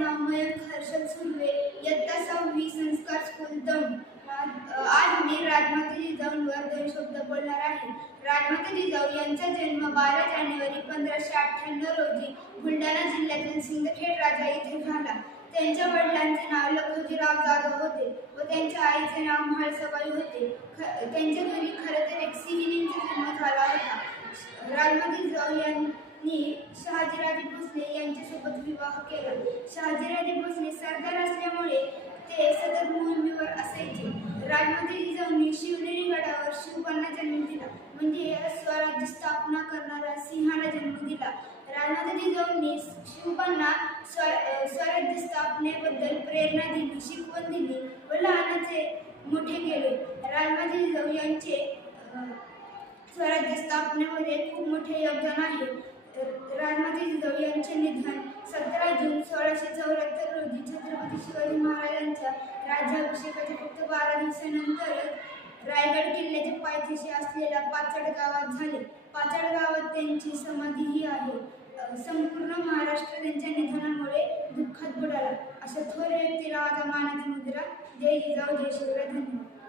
नाव मयंक हर्षद सुर्वे, इयत्ता 6वी, संस्कार स्कूल दौंड। आज मी राजमाता जिजाऊंवर 2 शब्द बोलणार आहे। राजमाता जिजाऊ यांचा जन्म 12 जानेवारी 1598 रोजी बुलढाणा जिल्ह्यातील सिंदखेड राजा येथे झाला। त्यांच्या वडिलांचे नाव लखोजीराव जाधव होते व त्यांच्या आईचे नाव म्हाळसबाई होते। त्यांच्या घरी खरं तर एक सिहिणींचा जन्म झाला होता। राजमाता जिजाऊ यांनी शहाजीराजे भोसले यांच्यासोबत विवाह केला। शहाजीराजे भोसले सरदार असल्यामुळे ते सतत मोहिमेवर असायचे। राजमाता जिजाऊंनी शिवनेरी गडावर शिवबांना जन्म दिला, म्हणजे स्वराज्य स्थापना करणारा सिंहाला जन्म दिला। राजमाता जिजाऊंनी शिवबांना स्वराज्य स्थापनेबद्दल प्रेरणा दिली, शिकवण दिली व लहानाचे मोठे केले। राजमाता जिजाऊ यांचे स्वराज्य स्थापनेमध्ये खूप मोठे योगदान आहे। राजमाता जिजाऊ यांचे निधन 17 जून 1674 रोजी छत्रपती शिवाजी महाराजांच्या राज्याभिषेकाच्या फक्त 12 दिवसानंतर रायगड किल्ल्याच्या पायथ्याशी असलेल्या पाचड गावात झाले। पाचड गावात त्यांची समाधीही आहे। संपूर्ण महाराष्ट्र त्यांच्या निधनामुळे दुःखात बुडाला। अशा थोर व्यक्तीला माझा मानाचा मुजरा। जय जिजाऊ, जय शिवराय। धन्यवाद।